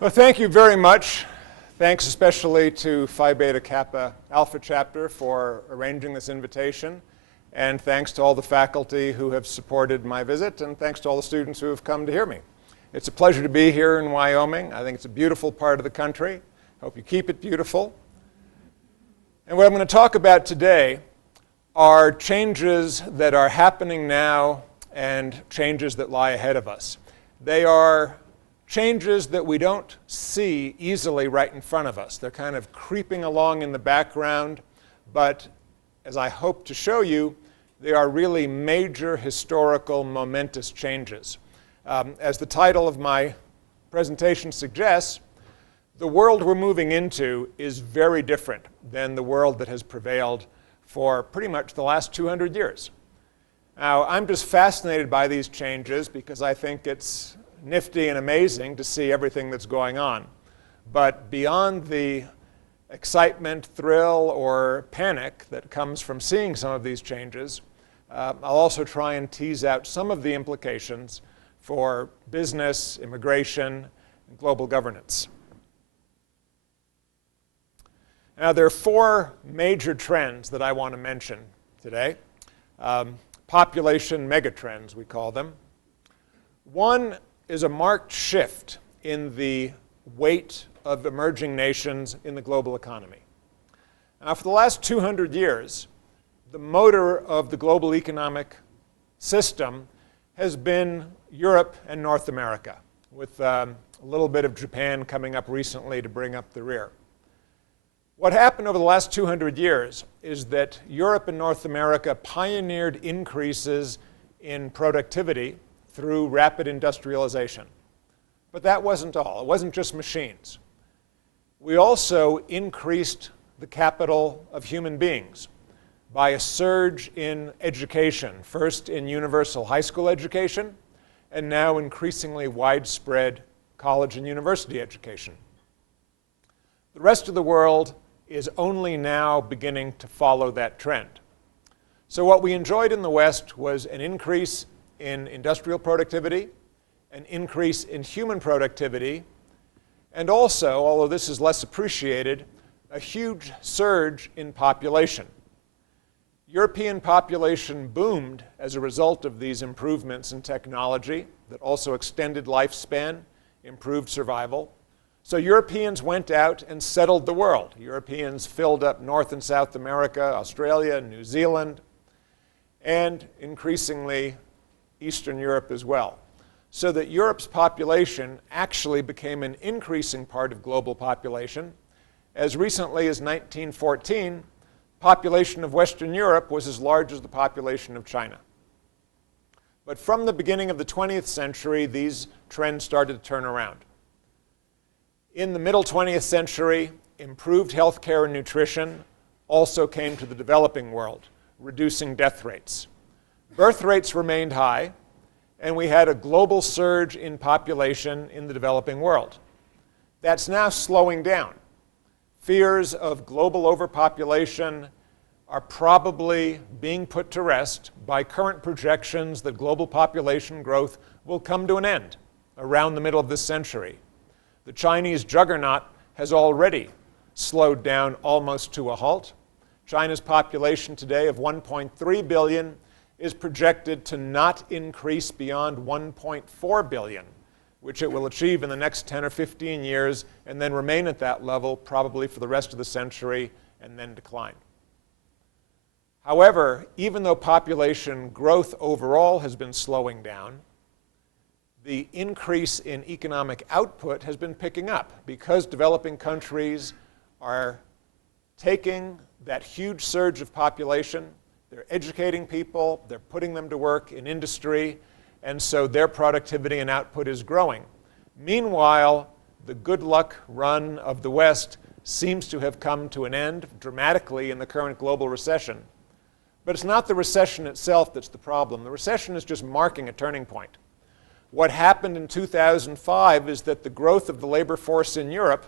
Well, thank you very much. Thanks especially to Phi Beta Kappa Alpha Chapter for arranging this invitation. And thanks to all the faculty who have supported my visit, and thanks to all the students who have come to hear me. It's a pleasure to be here in Wyoming. I think it's a beautiful part of the country. Hope you keep it beautiful. And what I'm going to talk about today are changes that are happening now and changes that lie ahead of us. They are changes that we don't see easily right in front of us. They're kind of creeping along in the background, but as I hope to show you, they are really major historical momentous changes. As the title of my presentation suggests, the world we're moving into is very different than the world that has prevailed for pretty much the last 200 years. Now, I'm just fascinated by these changes because I think it's nifty and amazing to see everything that's going on. But beyond the excitement, thrill, or panic that comes from seeing some of these changes, I'll also try and tease out some of the implications for business, immigration, and global governance. Now, there are four major trends that I want to mention today. Population megatrends, we call them. One is a marked shift in the weight of emerging nations in the global economy. Now, for the last 200 years, the motor of the global economic system has been Europe and North America, with a little bit of Japan coming up recently to bring up the rear. What happened over the last 200 years is that Europe and North America pioneered increases in productivity through rapid industrialization. But that wasn't all. It wasn't just machines. We also increased the capital of human beings by a surge in education, first in universal high school education, and now increasingly widespread college and university education. The rest of the world is only now beginning to follow that trend. So what we enjoyed in the West was an increase in industrial productivity, an increase in human productivity, and also, although this is less appreciated, a huge surge in population. European population boomed as a result of these improvements in technology that also extended lifespan, improved survival. So Europeans went out and settled the world. Europeans filled up North and South America, Australia, New Zealand, and increasingly Eastern Europe as well. So that Europe's population actually became an increasing part of global population. As recently as 1914, population of Western Europe was as large as the population of China. But from the beginning of the 20th century, these trends started to turn around. In the middle 20th century, improved healthcare and nutrition also came to the developing world, reducing death rates. Birth rates remained high, and we had a global surge in population in the developing world. That's now slowing down. Fears of global overpopulation are probably being put to rest by current projections that global population growth will come to an end around the middle of this century. The Chinese juggernaut has already slowed down almost to a halt. China's population today of 1.3 billion is projected to not increase beyond 1.4 billion, which it will achieve in the next 10 or 15 years and then remain at that level probably for the rest of the century and then decline. However, even though population growth overall has been slowing down, the increase in economic output has been picking up because developing countries are taking that huge surge of population, they're educating people, they're putting them to work in industry, and so their productivity and output is growing. Meanwhile, the good luck run of the West seems to have come to an end dramatically in the current global recession. But it's not the recession itself that's the problem. The recession is just marking a turning point. What happened in 2005 is that the growth of the labor force in Europe,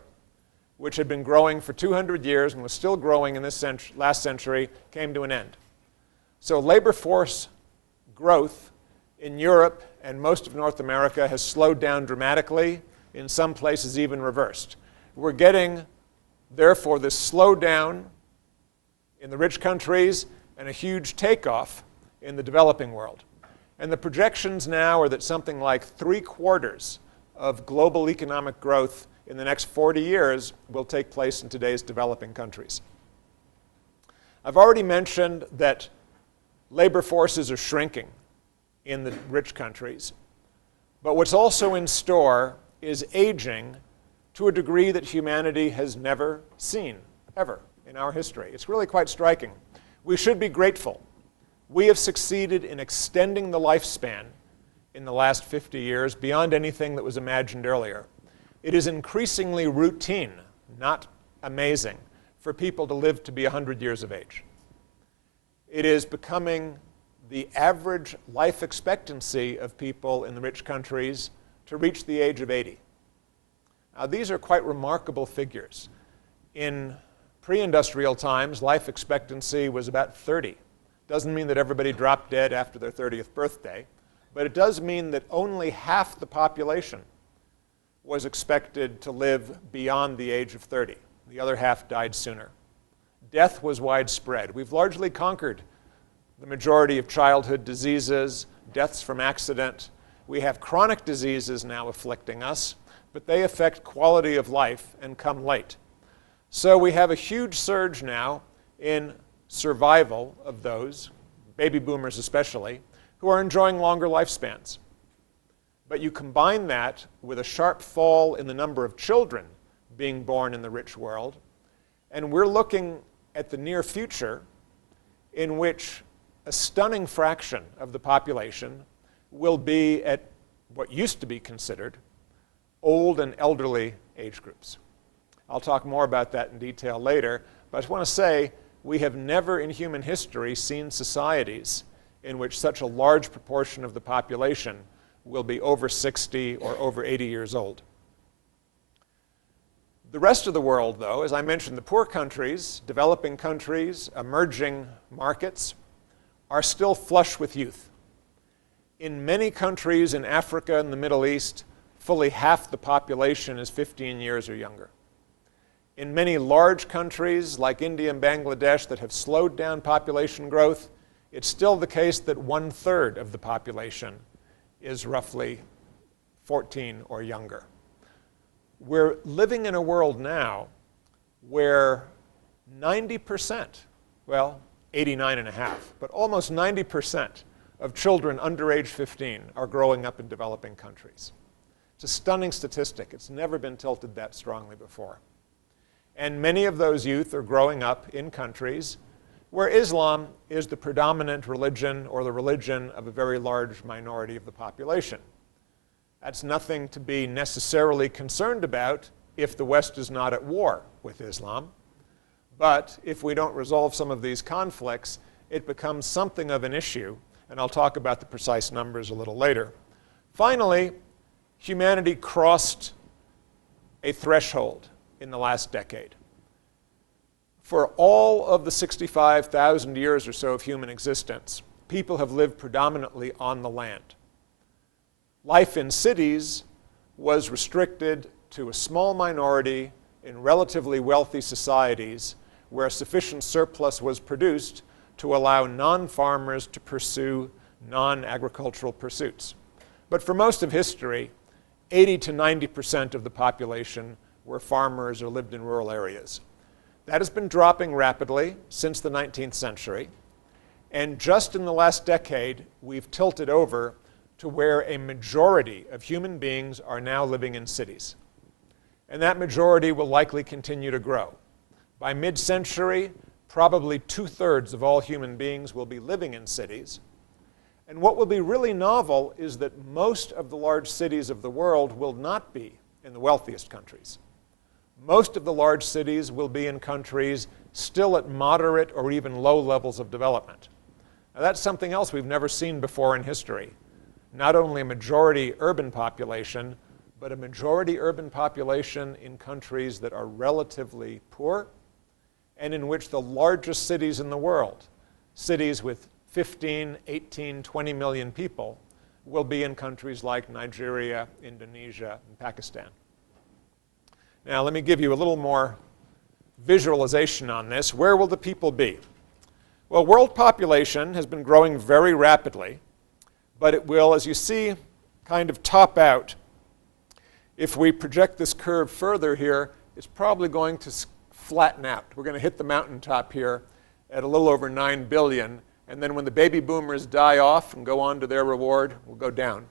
which had been growing for 200 years and was still growing in this last century, came to an end. So labor force growth in Europe and most of North America has slowed down dramatically, in some places even reversed. We're getting, therefore, this slowdown in the rich countries and a huge takeoff in the developing world. And the projections now are that something like 3/4 of global economic growth in the next 40 years will take place in today's developing countries. I've already mentioned that labor forces are shrinking in the rich countries. But what's also in store is aging to a degree that humanity has never seen, ever, in our history. It's really quite striking. We should be grateful. We have succeeded in extending the lifespan in the last 50 years beyond anything that was imagined earlier. It is increasingly routine, not amazing, for people to live to be 100 years of age. It is becoming the average life expectancy of people in the rich countries to reach the age of 80. Now, these are quite remarkable figures. In pre-industrial times, life expectancy was about 30. Doesn't mean that everybody dropped dead after their 30th birthday, but it does mean that only half the population was expected to live beyond the age of 30. The other half died sooner. Death was widespread. We've largely conquered the majority of childhood diseases, deaths from accident. We have chronic diseases now afflicting us, but they affect quality of life and come late. So we have a huge surge now in survival of those, baby boomers especially, who are enjoying longer lifespans. But you combine that with a sharp fall in the number of children being born in the rich world, and we're looking at the near future in which a stunning fraction of the population will be at what used to be considered old and elderly age groups. I'll talk more about that in detail later, but I just want to say we have never in human history seen societies in which such a large proportion of the population will be over 60 or over 80 years old. The rest of the world, though, as I mentioned, the poor countries, developing countries, emerging markets, are still flush with youth. In many countries in Africa and the Middle East, fully half the population is 15 years or younger. In many large countries like India and Bangladesh that have slowed down population growth, it's still the case that 1/3 of the population is roughly 14 or younger. We're living in a world now where 90%, well, 89.5%, but almost 90% of children under age 15 are growing up in developing countries. It's a stunning statistic. It's never been tilted that strongly before. And many of those youth are growing up in countries where Islam is the predominant religion or the religion of a very large minority of the population. That's nothing to be necessarily concerned about if the West is not at war with Islam. But if we don't resolve some of these conflicts, it becomes something of an issue, and I'll talk about the precise numbers a little later. Finally, humanity crossed a threshold in the last decade. For all of the 65,000 years or so of human existence, people have lived predominantly on the land. Life in cities was restricted to a small minority in relatively wealthy societies where a sufficient surplus was produced to allow non-farmers to pursue non-agricultural pursuits. But for most of history, 80 to 90% of the population were farmers or lived in rural areas. That has been dropping rapidly since the 19th century, and just in the last decade, we've tilted over to where a majority of human beings are now living in cities. And that majority will likely continue to grow. By mid-century, probably 2/3 of all human beings will be living in cities. And what will be really novel is that most of the large cities of the world will not be in the wealthiest countries. Most of the large cities will be in countries still at moderate or even low levels of development. Now, that's something else we've never seen before in history. Not only a majority urban population, but a majority urban population in countries that are relatively poor and in which the largest cities in the world, cities with 15, 18, 20 million people, will be in countries like Nigeria, Indonesia, and Pakistan. Now, let me give you a little more visualization on this. Where will the people be? Well, world population has been growing very rapidly, but it will, as you see, kind of top out. If we project this curve further here, it's probably going to flatten out. We're going to hit the mountaintop here at a little over 9 billion, and then when the baby boomers die off and go on to their reward, we'll go down.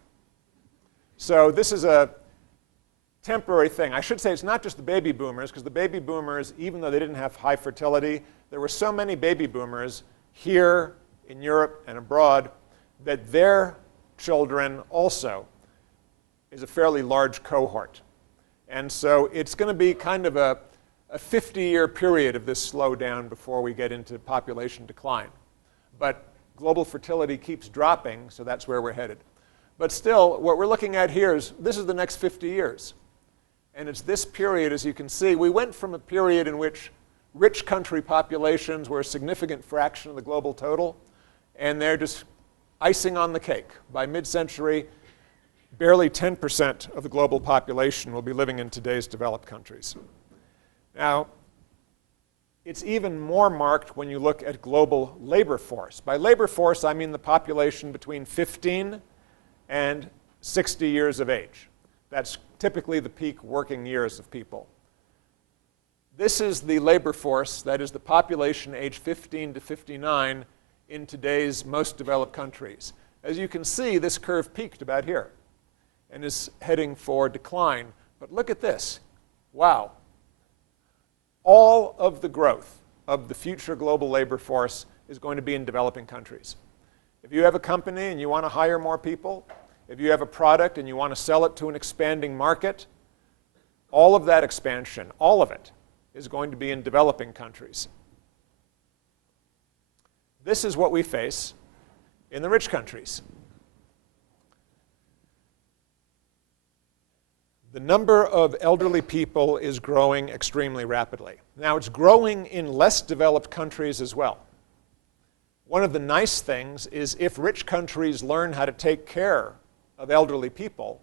So this is a temporary thing. I should say it's not just the baby boomers, because the baby boomers, even though they didn't have high fertility, there were so many baby boomers here in Europe and abroad that their children also is a fairly large cohort. And so it's going to be kind of a 50-year period of this slowdown before we get into population decline. But global fertility keeps dropping, so that's where we're headed. But still, what we're looking at here is this is the next 50 years. And it's this period, as you can see, we went from a period in which rich country populations were a significant fraction of the global total, and they're just icing on the cake. By mid-century, barely 10% of the global population will be living in today's developed countries. Now, it's even more marked when you look at global labor force. By labor force, I mean the population between 15 and 60 years of age. That's typically the peak working years of people. This is the labor force, that is the population age 15 to 59 in today's most developed countries. As you can see, this curve peaked about here and is heading for decline. But look at this. Wow. All of the growth of the future global labor force is going to be in developing countries. If you have a company and you want to hire more people, if you have a product and you want to sell it to an expanding market, all of that expansion, all of it, is going to be in developing countries. This is what we face in the rich countries. The number of elderly people is growing extremely rapidly. Now, it's growing in less developed countries as well. One of the nice things is if rich countries learn how to take care of elderly people,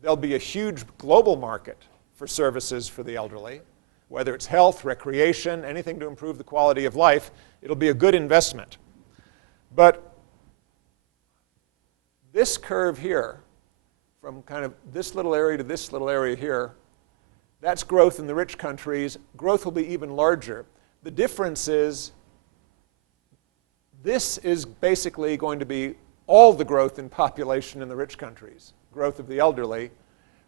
there'll be a huge global market for services for the elderly. Whether it's health, recreation, anything to improve the quality of life, it'll be a good investment. But this curve here, from kind of this little area to this little area here, that's growth in the rich countries. Growth will be even larger. The difference is this is basically going to be all the growth in population in the rich countries, growth of the elderly,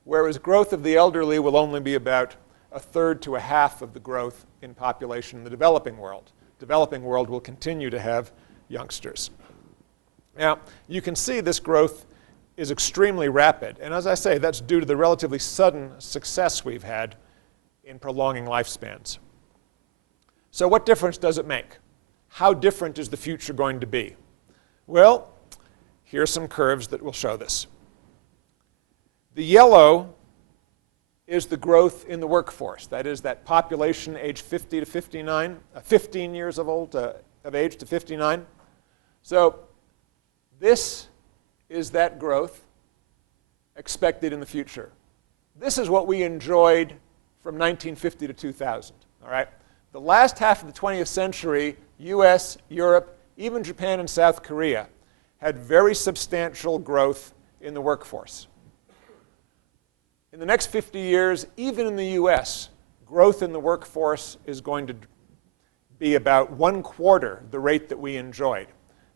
whereas growth of the elderly will only be about a third to a half of the growth in population in the developing world. Developing world will continue to have youngsters. Now, you can see this growth is extremely rapid, and as I say, that's due to the relatively sudden success we've had in prolonging lifespans. So what difference does it make? How different is the future going to be? Well, here are some curves that will show this. The yellow is the growth in the workforce. That is that population age 50 to 59, 15 years of age to 59. So this is that growth expected in the future. This is what we enjoyed from 1950 to 2000. All right? The last half of the 20th century, US, Europe, even Japan and South Korea had very substantial growth in the workforce. In the next 50 years, even in the US, growth in the workforce is going to be about 1/4 the rate that we enjoyed.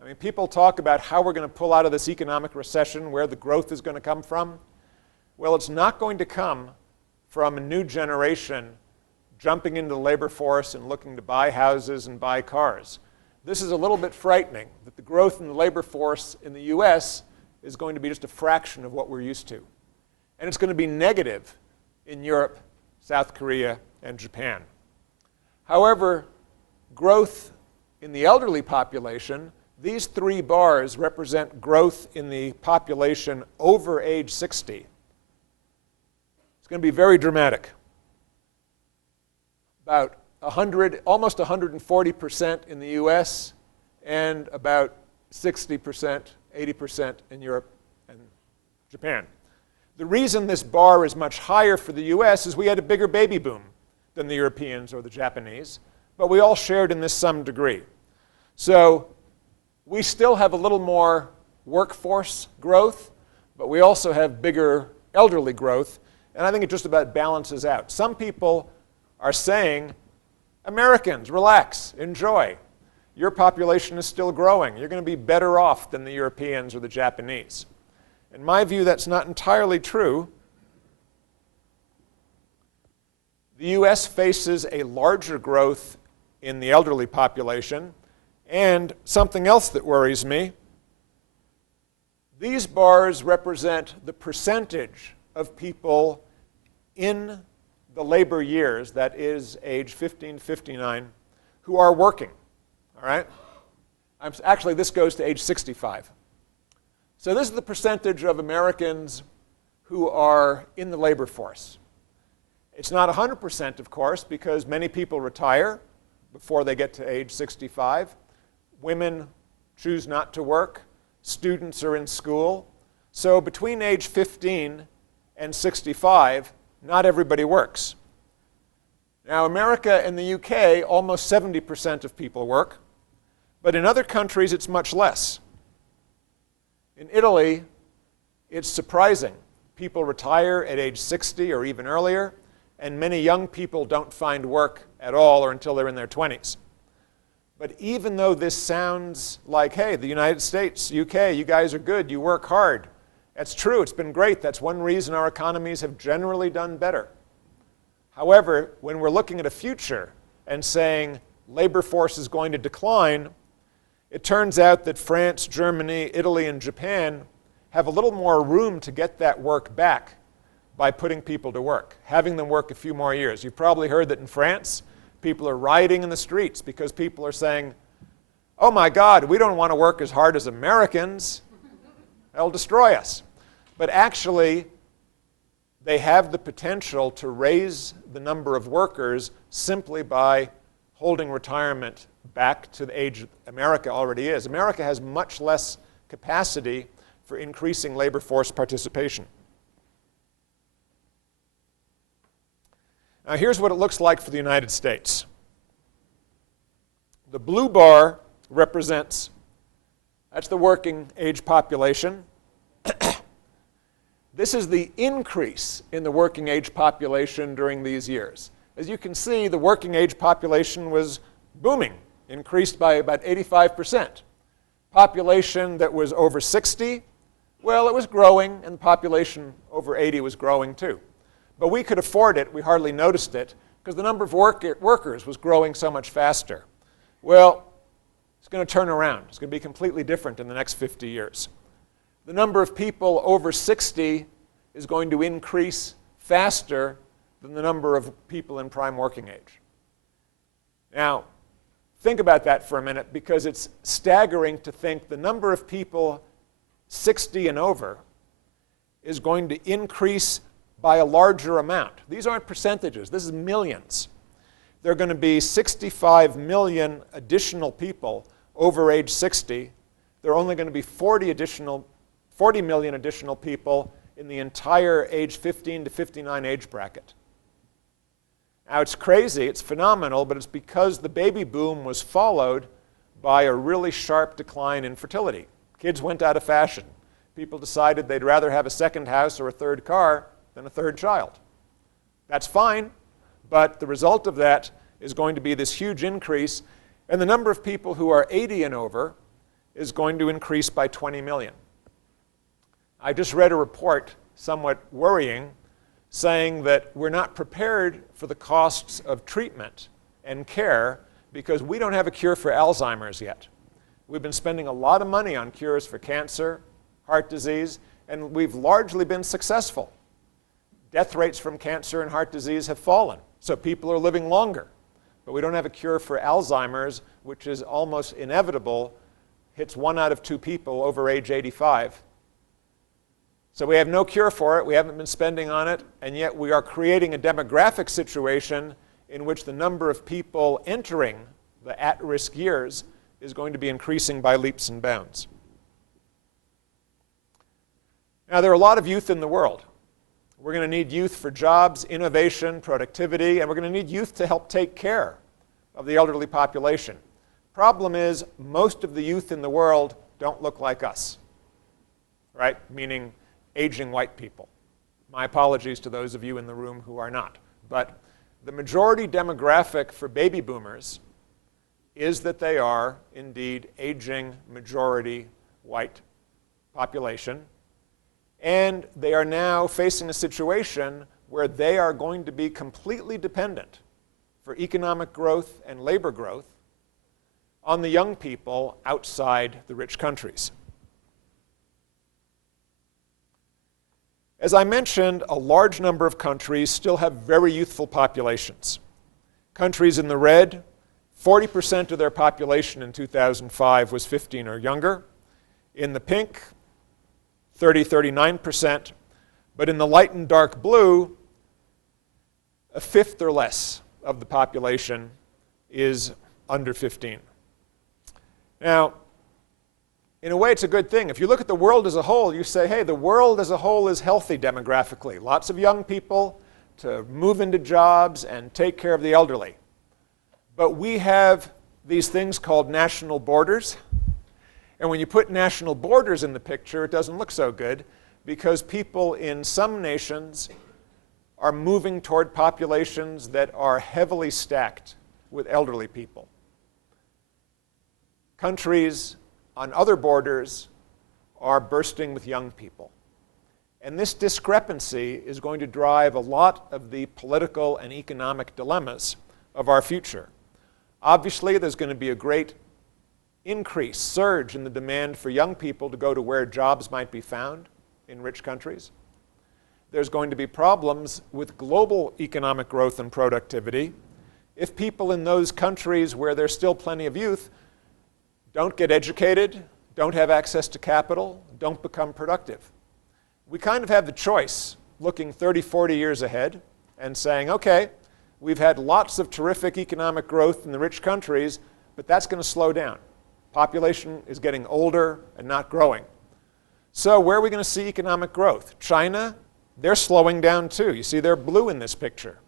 I mean, people talk about how we're going to pull out of this economic recession, where the growth is going to come from. Well, it's not going to come from a new generation jumping into the labor force and looking to buy houses and buy cars. This is a little bit frightening, that the growth in the labor force in the US is going to be just a fraction of what we're used to. And it's going to be negative in Europe, South Korea, and Japan. However, growth in the elderly population, these three bars represent growth in the population over age 60. It's going to be very dramatic. About almost 140% in the US, and about 60%, 80% in Europe and Japan. The reason this bar is much higher for the US is we had a bigger baby boom than the Europeans or the Japanese, but we all shared in this some degree. So we still have a little more workforce growth, but we also have bigger elderly growth, and I think it just about balances out. Some people are saying, Americans, relax, enjoy. Your population is still growing. You're going to be better off than the Europeans or the Japanese. In my view, that's not entirely true. The US faces a larger growth in the elderly population, and something else that worries me, these bars represent the percentage of people in the labor years, that is age 15 to 59, who are working, all right? Actually, this goes to age 65. So this is the percentage of Americans who are in the labor force. It's not 100%, of course, because many people retire before they get to age 65. Women choose not to work. Students are in school. So between age 15 and 65, not everybody works. Now, America and the UK, almost 70% of people work, but in other countries, it's much less. In Italy, it's surprising. People retire at age 60 or even earlier, and many young people don't find work at all or until they're in their 20s. But even though this sounds like, hey, the United States, UK, you guys are good, you work hard. That's true, it's been great. That's one reason our economies have generally done better. However, when we're looking at a future and saying labor force is going to decline, it turns out that France, Germany, Italy, and Japan have a little more room to get that work back by putting people to work, having them work a few more years. You've probably heard that in France, people are rioting in the streets because people are saying, oh my God, we don't want to work as hard as Americans. They'll destroy us. But actually, they have the potential to raise the number of workers simply by holding retirement back to the age America already is. America has much less capacity for increasing labor force participation. Now here's what it looks like for the United States. The blue bar represents, that's the working age population. This is the increase in the working age population during these years. As you can see, the working age population was booming, increased by about 85%. Population that was over 60, well, it was growing, and the population over 80 was growing too. But we could afford it. We hardly noticed it because the number of workers was growing so much faster. Well, it's going to turn around. It's going to be completely different in the next 50 years. The number of people over 60 is going to increase faster than the number of people in prime working age. Now, think about that for a minute because it's staggering to think the number of people 60 and over is going to increase by a larger amount. These aren't percentages. This is millions. There are going to be 65 million additional people over age 60. There are only going to be 40 million additional people in the entire age 15 to 59 age bracket. Now, it's crazy, it's phenomenal, but it's because the baby boom was followed by a really sharp decline in fertility. Kids went out of fashion. People decided they'd rather have a second house or a third car than a third child. That's fine, but the result of that is going to be this huge increase, and the number of people who are 80 and over is going to increase by 20 million. I just read a report, somewhat worrying, saying that we're not prepared for the costs of treatment and care because we don't have a cure for Alzheimer's yet. We've been spending a lot of money on cures for cancer, heart disease, and we've largely been successful. Death rates from cancer and heart disease have fallen, so people are living longer. But we don't have a cure for Alzheimer's, which is almost inevitable, hits 1 out of 2 people over age 85. So we have no cure for it, we haven't been spending on it, and yet we are creating a demographic situation in which the number of people entering the at-risk years is going to be increasing by leaps and bounds. Now, there are a lot of youth in the world. We're going to need youth for jobs, innovation, productivity, and we're going to need youth to help take care of the elderly population. Problem is, most of the youth in the world don't look like us, right? Meaning aging white people. My apologies to those of you in the room who are not. But the majority demographic for baby boomers is that they are indeed aging majority white population. And they are now facing a situation where they are going to be completely dependent for economic growth and labor growth on the young people outside the rich countries. As I mentioned, a large number of countries still have very youthful populations. Countries in the red, 40% of their population in 2005 was 15 or younger. In the pink, 39%. But in the light and dark blue, a fifth or less of the population is under 15. Now, in a way, it's a good thing. If you look at the world as a whole, you say, hey, the world as a whole is healthy demographically. Lots of young people to move into jobs and take care of the elderly. But we have these things called national borders. And when you put national borders in the picture, it doesn't look so good because people in some nations are moving toward populations that are heavily stacked with elderly people. Countries on other borders are bursting with young people. And this discrepancy is going to drive a lot of the political and economic dilemmas of our future. Obviously, there's going to be a great increase, surge in the demand for young people to go to where jobs might be found in rich countries. There's going to be problems with global economic growth and productivity if people in those countries where there's still plenty of youth don't get educated, don't have access to capital, don't become productive. We kind of have the choice, looking 30, 40 years ahead and saying, okay, we've had lots of terrific economic growth in the rich countries, but that's going to slow down. Population is getting older and not growing. So where are we going to see economic growth? China, they're slowing down too. You see they're blue in this picture.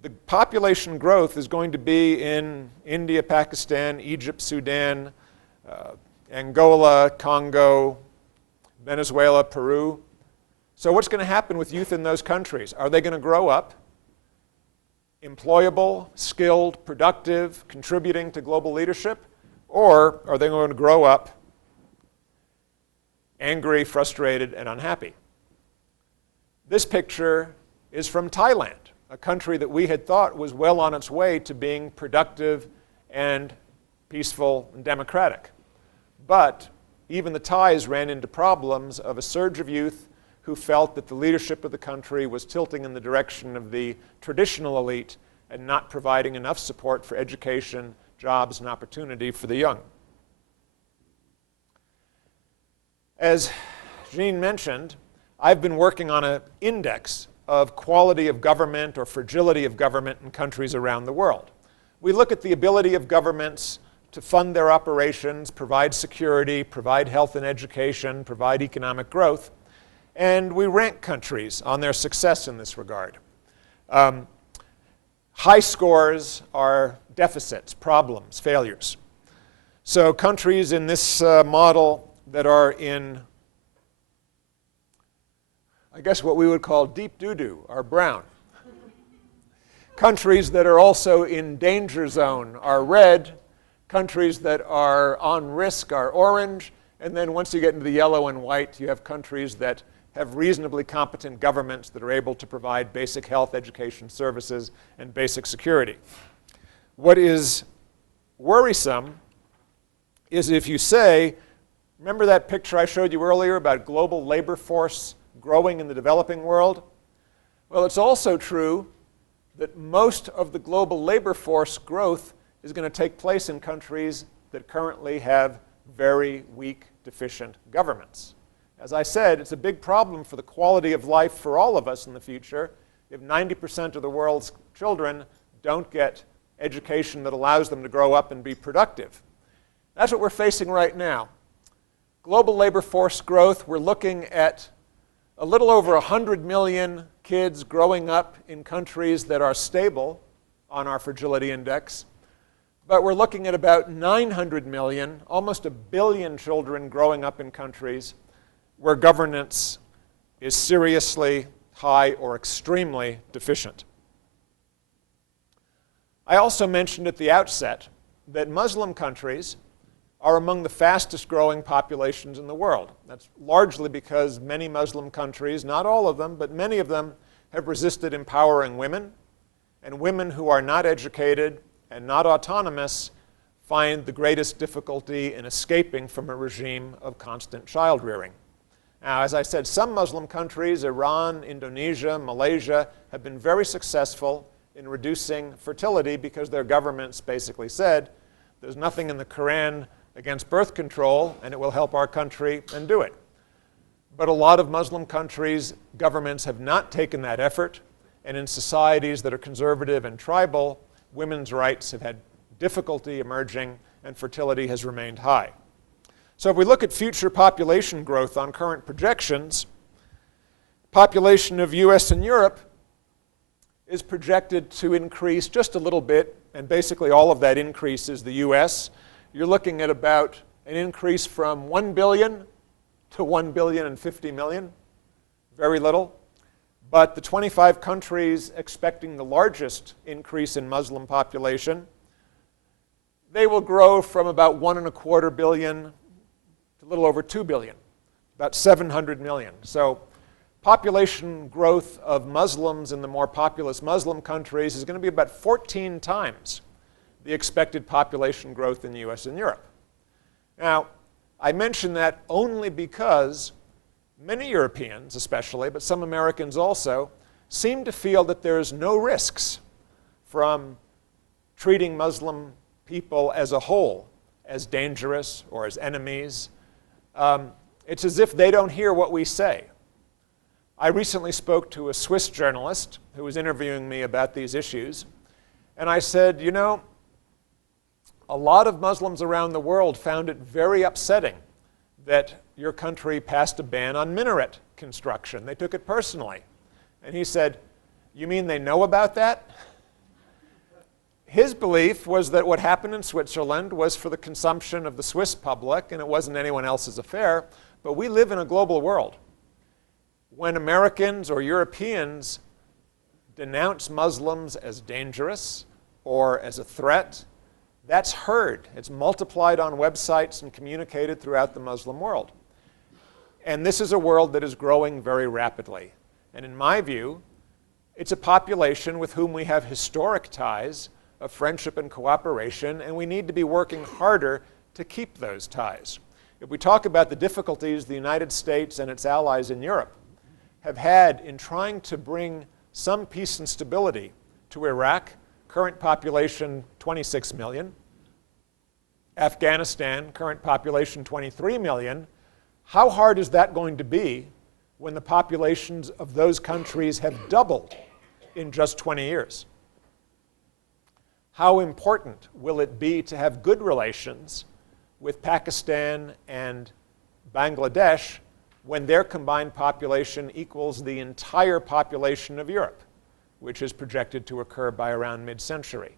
The population growth is going to be in India, Pakistan, Egypt, Sudan, Angola, Congo, Venezuela, Peru. So what's going to happen with youth in those countries? Are they going to grow up employable, skilled, productive, contributing to global leadership? Or are they going to grow up angry, frustrated, and unhappy? This picture is from Thailand, a country that we had thought was well on its way to being productive and peaceful and democratic. But even the Thais ran into problems of a surge of youth who felt that the leadership of the country was tilting in the direction of the traditional elite and not providing enough support for education, jobs, and opportunity for the young. As Jean mentioned, I've been working on an index of quality of government or fragility of government in countries around the world. We look at the ability of governments to fund their operations, provide security, provide health and education, provide economic growth, and we rank countries on their success in this regard. High scores are deficits, problems, failures. So countries in this model that are in, I guess what we would call deep doo-doo are brown. Countries that are also in danger zone are red. Countries that are on risk are orange. And then once you get into the yellow and white, you have countries that have reasonably competent governments that are able to provide basic health, education services, and basic security. What is worrisome is if you say, remember that picture I showed you earlier about global labor force growing in the developing world? Well, it's also true that most of the global labor force growth is going to take place in countries that currently have very weak, deficient governments. As I said, it's a big problem for the quality of life for all of us in the future if 90% of the world's children don't get education that allows them to grow up and be productive. That's what we're facing right now. Global labor force growth, we're looking at a little over 100 million kids growing up in countries that are stable on our fragility index. But we're looking at about 900 million, almost 1 billion children growing up in countries where governance is seriously high or extremely deficient. I also mentioned at the outset that Muslim countries are among the fastest growing populations in the world. That's largely because many Muslim countries, not all of them, but many of them, have resisted empowering women, and women who are not educated and not autonomous find the greatest difficulty in escaping from a regime of constant child rearing. Now, as I said, some Muslim countries, Iran, Indonesia, Malaysia, have been very successful in reducing fertility because their governments basically said, there's nothing in the Quran against birth control, and it will help our country, and do it. But a lot of Muslim countries, governments have not taken that effort, and in societies that are conservative and tribal, women's rights have had difficulty emerging, and fertility has remained high. So if we look at future population growth on current projections, population of US and Europe is projected to increase just a little bit, and basically all of that increase is the US. You're looking at about an increase from 1 billion to 1 billion and 50 million, very little. But the 25 countries expecting the largest increase in Muslim population, they will grow from about 1.25 billion to a little over 2 billion, about 700 million. So population growth of Muslims in the more populous Muslim countries is going to be about 14 times the expected population growth in the US and Europe. Now, I mention that only because many Europeans especially, but some Americans also, seem to feel that there's no risks from treating Muslim people as a whole as dangerous or as enemies. It's as if they don't hear what we say. I recently spoke to a Swiss journalist who was interviewing me about these issues, and I said, you know, a lot of Muslims around the world found it very upsetting that your country passed a ban on minaret construction. They took it personally. And he said, you mean they know about that? His belief was that what happened in Switzerland was for the consumption of the Swiss public, and it wasn't anyone else's affair. But we live in a global world. When Americans or Europeans denounce Muslims as dangerous or as a threat, that's heard. It's multiplied on websites and communicated throughout the Muslim world. And this is a world that is growing very rapidly. And in my view, it's a population with whom we have historic ties of friendship and cooperation, and we need to be working harder to keep those ties. If we talk about the difficulties the United States and its allies in Europe have had in trying to bring some peace and stability to Iraq, current population 26 million. Afghanistan, current population 23 million. How hard is that going to be when the populations of those countries have doubled in just 20 years? How important will it be to have good relations with Pakistan and Bangladesh when their combined population equals the entire population of Europe, which is projected to occur by around mid-century?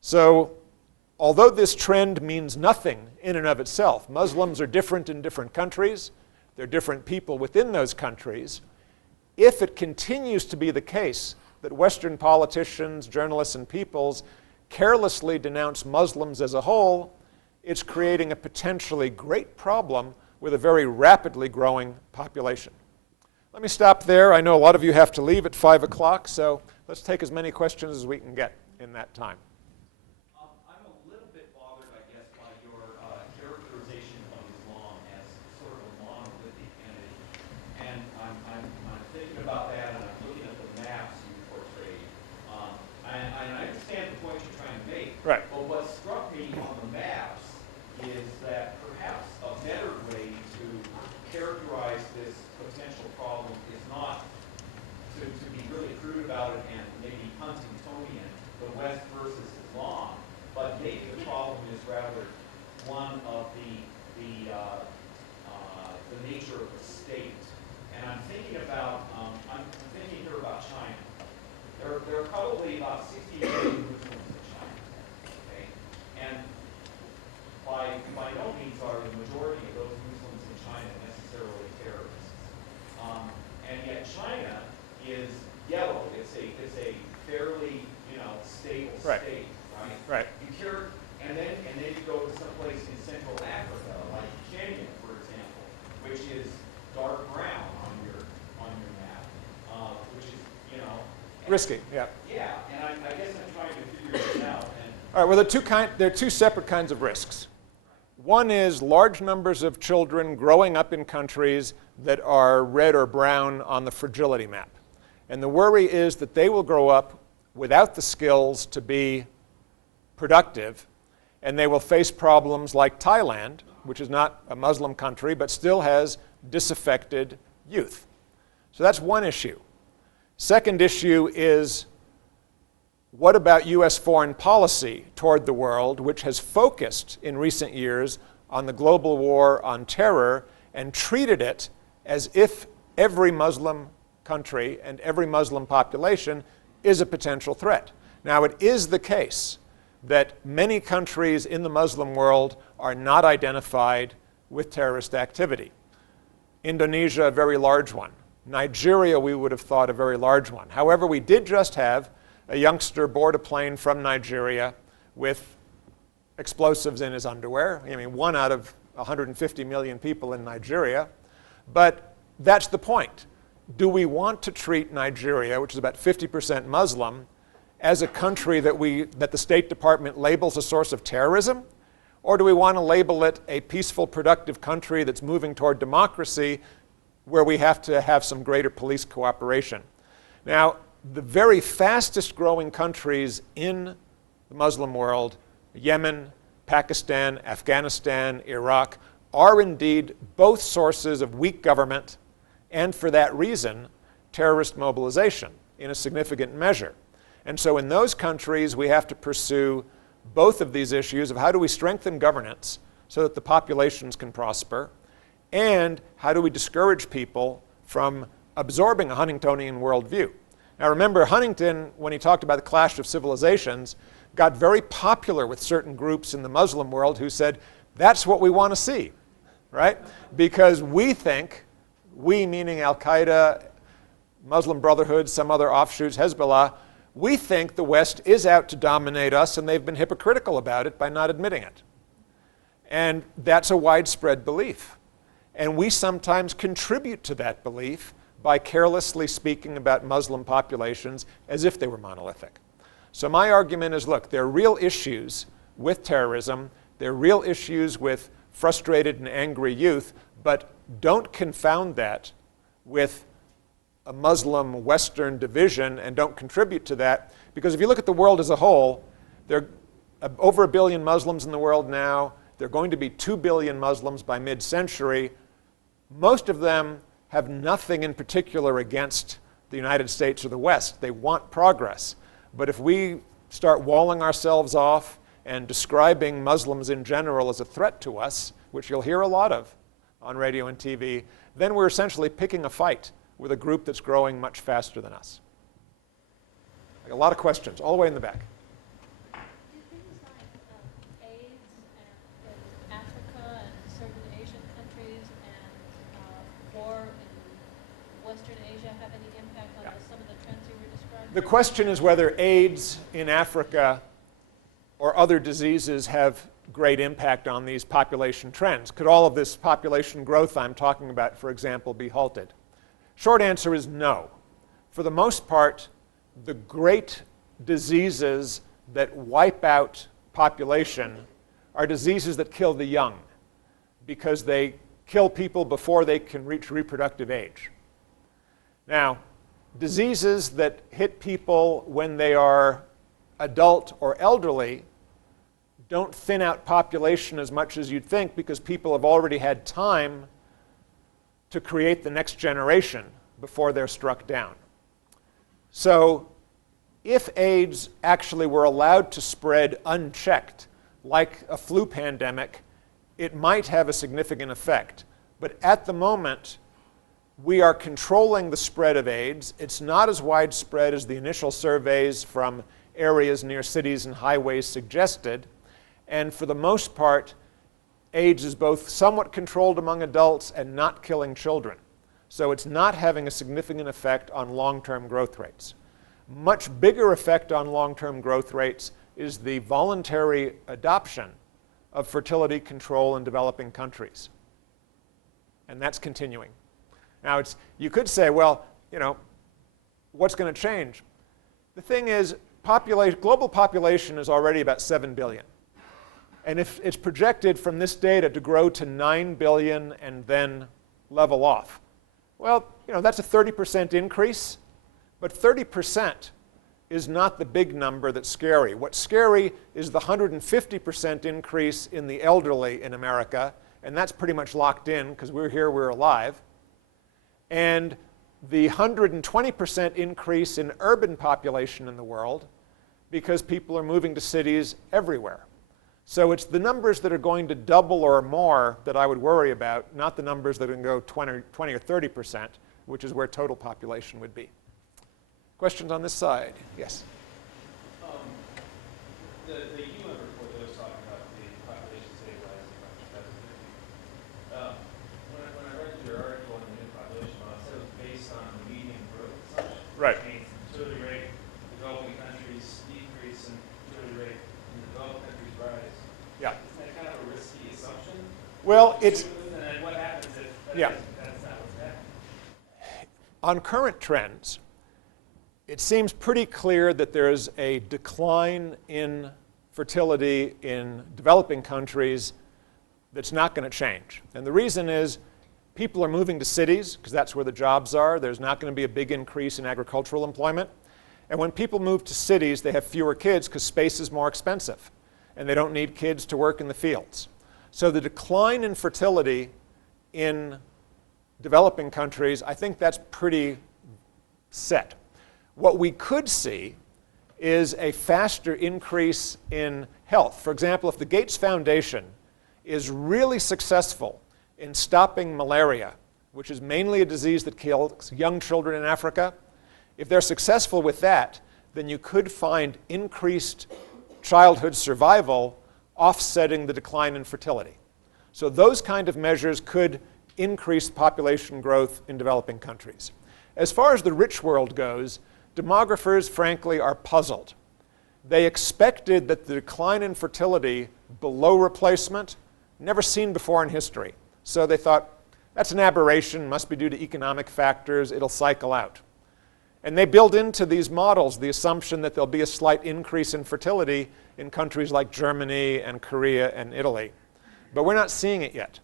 So, although this trend means nothing in and of itself, Muslims are different in different countries, they're different people within those countries. If it continues to be the case that Western politicians, journalists, and peoples carelessly denounce Muslims as a whole, it's creating a potentially great problem with a very rapidly growing population. Let me stop there. I know a lot of you have to leave at 5 o'clock, so let's take as many questions as we can get in that time. I'm a little bit bothered, I guess, by your characterization of Islam as sort of a monolithic entity. And I'm thinking about that, and I'm looking at the maps you portrayed. And I understand the point you're trying to make. Right. But what struck me on the maps is that perhaps a better way to characterize this potential problem is not to be really crude about it and maybe Huntingtonian, the West versus Islam, but maybe the problem is rather one of the nature of the state. And I'm about 60 million Muslims in China. Okay? And by no means are the majority of those Muslims in China necessarily terrorists. And yet China is yellow. It's a fairly stable state, right? Right. And then you go to someplace in Central Africa, like Kenya, for example, which is dark brown on your map, which is Risky, yeah. Yeah, and I guess I'm trying to figure this out. All right. Well, there are two separate kinds of risks. One is large numbers of children growing up in countries that are red or brown on the fragility map. And the worry is that they will grow up without the skills to be productive, and they will face problems like Thailand, which is not a Muslim country, but still has disaffected youth. So that's one issue. Second issue is, what about U.S. foreign policy toward the world, which has focused in recent years on the global war on terror and treated it as if every Muslim country and every Muslim population is a potential threat? Now, it is the case that many countries in the Muslim world are not identified with terrorist activity. Indonesia, a very large one. Nigeria, we would have thought, a very large one. However, we did just have a youngster board a plane from Nigeria with explosives in his underwear. I mean, 1 out of 150 million people in Nigeria. But that's the point. Do we want to treat Nigeria, which is about 50% Muslim, as a country that the State Department labels a source of terrorism? Or do we want to label it a peaceful, productive country that's moving toward democracy, where we have to have some greater police cooperation? Now, the very fastest growing countries in the Muslim world, Yemen, Pakistan, Afghanistan, Iraq, are indeed both sources of weak government and, for that reason, terrorist mobilization in a significant measure. And so in those countries, we have to pursue both of these issues of how do we strengthen governance so that the populations can prosper, and how do we discourage people from absorbing a Huntingtonian worldview. Now remember, Huntington, when he talked about the clash of civilizations, got very popular with certain groups in the Muslim world who said, that's what we want to see, right? Because we think, we meaning Al-Qaeda, Muslim Brotherhood, some other offshoots, Hezbollah, we think the West is out to dominate us, and they've been hypocritical about it by not admitting it. And that's a widespread belief. And we sometimes contribute to that belief by carelessly speaking about Muslim populations as if they were monolithic. So my argument is, look, there are real issues with terrorism, there are real issues with frustrated and angry youth, but don't confound that with a Muslim Western division and don't contribute to that, because if you look at the world as a whole, there are over 1 billion Muslims in the world now. There are going to be 2 billion Muslims by mid-century. Most of them have nothing in particular against the United States or the West. They want progress. But if we start walling ourselves off and describing Muslims in general as a threat to us, which you'll hear a lot of on radio and TV, then we're essentially picking a fight with a group that's growing much faster than us. A lot of questions, all the way in the back. Do things like AIDS in Africa and certain Asian countries and war in Western Asia have any impact on some of the trends you were describing? The question is whether AIDS in Africa or other diseases have great impact on these population trends. Could all of this population growth I'm talking about, for example, be halted? Short answer is no. For the most part, the great diseases that wipe out population are diseases that kill the young, because they kill people before they can reach reproductive age. Now, diseases that hit people when they are adult or elderly don't thin out population as much as you'd think, because people have already had time to create the next generation before they're struck down. So if AIDS actually were allowed to spread unchecked, like a flu pandemic, it might have a significant effect. But at the moment, we are controlling the spread of AIDS. It's not as widespread as the initial surveys from areas near cities and highways suggested. And for the most part, AIDS is both somewhat controlled among adults and not killing children. So it's not having a significant effect on long-term growth rates. Much bigger effect on long-term growth rates is the voluntary adoption of fertility control in developing countries. And that's continuing. Now, you could say, well, what's going to change? The thing is, global population is already about 7 billion. And if it's projected from this data to grow to 9 billion and then level off, well, that's a 30% increase. But 30% is not the big number that's scary. What's scary is the 150% increase in the elderly in America, and that's pretty much locked in because we're here, we're alive. And the 120% increase in urban population in the world because people are moving to cities everywhere. So it's the numbers that are going to double or more that I would worry about, not the numbers that are going to go 20 or 30%, which is where total population would be. Questions on this side? Yes? The UN report that was talking about the population stabilizing by 2050, when I read your article on the new population model, it said it was based on the median growth assumption. Right. Which means fertility rate in developing countries decrease and fertility rate in developed countries rise. Yeah. Isn't that kind of a risky assumption? Well, it's... And then what happens if that's not what's happening? On current trends, it seems pretty clear that there is a decline in fertility in developing countries that's not going to change. And the reason is people are moving to cities because that's where the jobs are. There's not going to be a big increase in agricultural employment. And when people move to cities, they have fewer kids because space is more expensive. And they don't need kids to work in the fields. So the decline in fertility in developing countries, I think that's pretty set. What we could see is a faster increase in health. For example, if the Gates Foundation is really successful in stopping malaria, which is mainly a disease that kills young children in Africa, if they're successful with that, then you could find increased childhood survival offsetting the decline in fertility. So those kind of measures could increase population growth in developing countries. As far as the rich world goes, demographers, frankly, are puzzled. They expected that the decline in fertility below replacement, never seen before in history. So they thought, that's an aberration, must be due to economic factors, it'll cycle out. And they build into these models the assumption that there'll be a slight increase in fertility in countries like Germany and Korea and Italy. But we're not seeing it yet.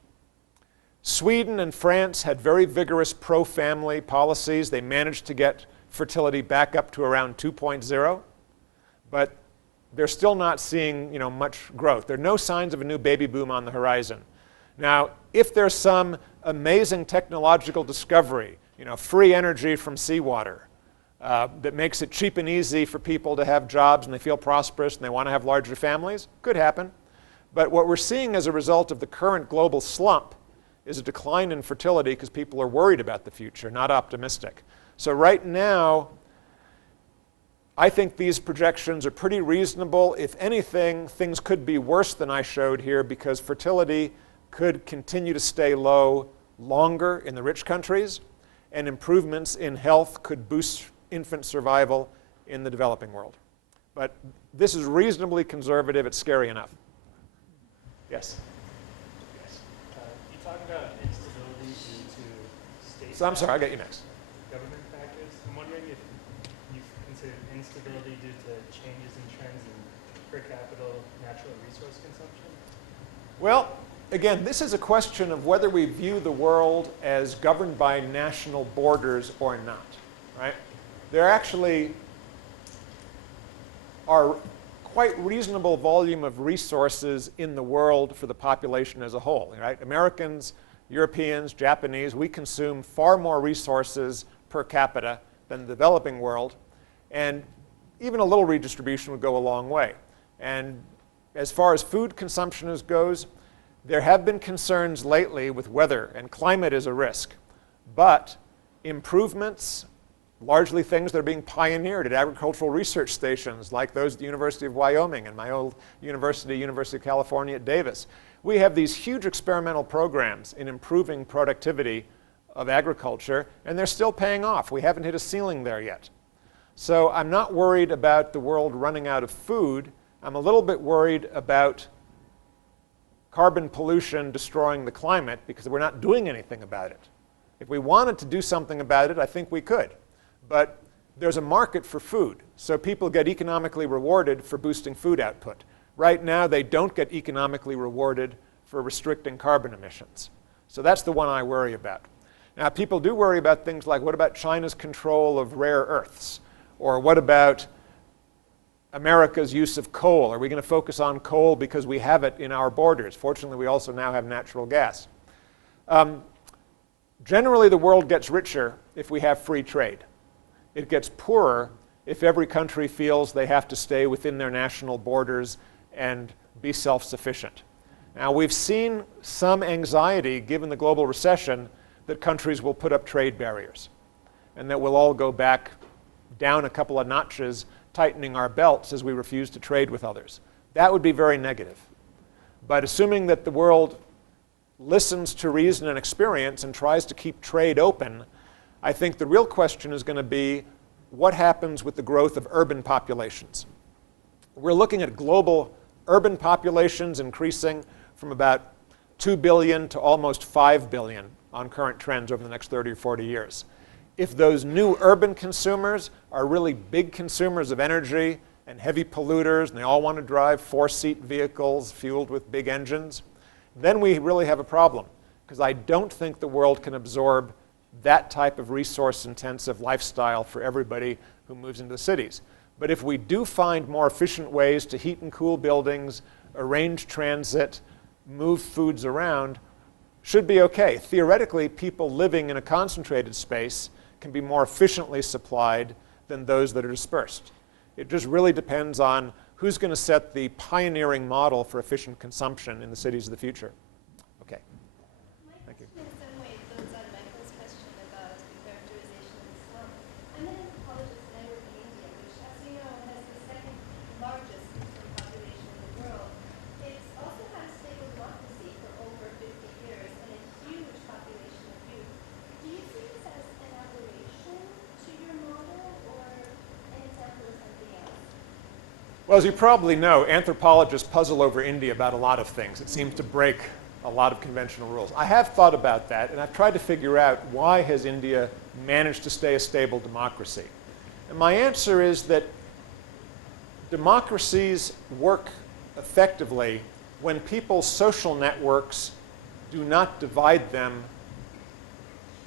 Sweden and France had very vigorous pro-family policies. They managed to get fertility back up to around 2.0, but they're still not seeing much growth. There are no signs of a new baby boom on the horizon. Now, if there's some amazing technological discovery, free energy from seawater, that makes it cheap and easy for people to have jobs and they feel prosperous and they want to have larger families, could happen. But what we're seeing as a result of the current global slump is a decline in fertility because people are worried about the future, not optimistic. So right now, I think these projections are pretty reasonable. If anything, things could be worse than I showed here because fertility could continue to stay low longer in the rich countries, and improvements in health could boost infant survival in the developing world. But this is reasonably conservative. It's scary enough. Yes? You talk about instability due to state. So I'm sorry, I'll get you next. Government factors. I'm wondering if you've considered instability due to changes in trends in per capita natural resource consumption? Well, again, this is a question of whether we view the world as governed by national borders or not, right? There actually are quite reasonable volume of resources in the world for the population as a whole, right? Americans, Europeans, Japanese, we consume far more resources per capita than the developing world, and even a little redistribution would go a long way. And as far as food consumption goes, there have been concerns lately with weather, and climate is a risk. but improvements, largely things that are being pioneered at agricultural research stations like those at the University of Wyoming and my old university, University of California at Davis. We have these huge experimental programs in improving productivity of agriculture, and they're still paying off. We haven't hit a ceiling there yet. So I'm not worried about the world running out of food. I'm a little bit worried about carbon pollution destroying the climate because we're not doing anything about it. If we wanted to do something about it, I think we could. But there's a market for food, so people get economically rewarded for boosting food output. Right now, they don't get economically rewarded for restricting carbon emissions. So that's the one I worry about. Now, people do worry about things like, what about China's control of rare earths? Or what about America's use of coal? Are we going to focus on coal because we have it in our borders? Fortunately, we also now have natural gas. Generally, the world gets richer if we have free trade. It gets poorer if every country feels they have to stay within their national borders and be self-sufficient. Now, we've seen some anxiety, given the global recession, that countries will put up trade barriers and that we'll all go back down a couple of notches, tightening our belts as we refuse to trade with others. That would be very negative. But assuming that the world listens to reason and experience and tries to keep trade open, I think the real question is going to be what happens with the growth of urban populations. We're looking at global urban populations increasing from about 2 billion to almost 5 billion on current trends over the next 30 or 40 years. If those new urban consumers are really big consumers of energy and heavy polluters, and they all want to drive 4-seat vehicles fueled with big engines, then we really have a problem, because I don't think the world can absorb that type of resource-intensive lifestyle for everybody who moves into the cities. But if we do find more efficient ways to heat and cool buildings, arrange transit, move foods around, should be okay. Theoretically, people living in a concentrated space can be more efficiently supplied than those that are dispersed. It just really depends on who's going to set the pioneering model for efficient consumption in the cities of the future. Okay. Thank you. In some way builds on Michael's question about the characterization of the slum. I'm an anthropologist and I work in India, which, as you know, has the second largest Muslim population in the world. It's also had a stable democracy for over 50 years and a huge population of youth. Do you see this as an aberration to your model or an example of something else? Well, as you probably know, anthropologists puzzle over India about a lot of things. It seems to break a lot of conventional rules. I have thought about that, and I've tried to figure out why has India managed to stay a stable democracy. And my answer is that democracies work effectively when people's social networks do not divide them,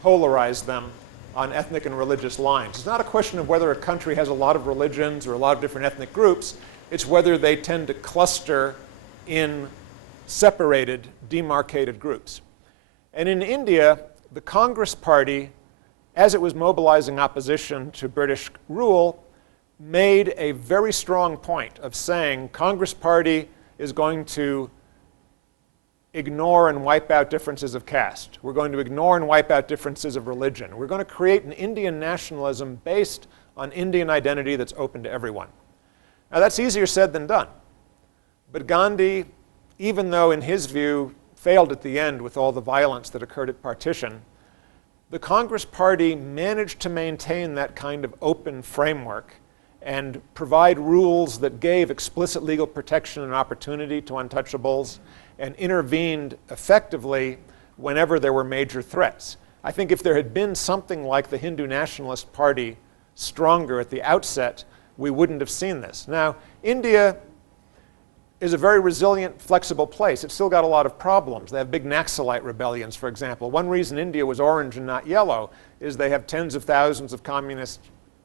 polarize them on ethnic and religious lines. It's not a question of whether a country has a lot of religions or a lot of different ethnic groups. It's whether they tend to cluster in separated, demarcated groups. And in India, the Congress Party, as it was mobilizing opposition to British rule, made a very strong point of saying Congress Party is going to ignore and wipe out differences of caste. We're going to ignore and wipe out differences of religion. We're going to create an Indian nationalism based on Indian identity that's open to everyone. Now, that's easier said than done. But Gandhi, even though in his view failed at the end with all the violence that occurred at partition, the Congress Party managed to maintain that kind of open framework and provide rules that gave explicit legal protection and opportunity to untouchables and intervened effectively whenever there were major threats. I think if there had been something like the Hindu Nationalist Party stronger at the outset, we wouldn't have seen this. Now, India is a very resilient, flexible place. It's still got a lot of problems. They have big Naxalite rebellions, for example. One reason India was orange and not yellow is they have tens of thousands of communist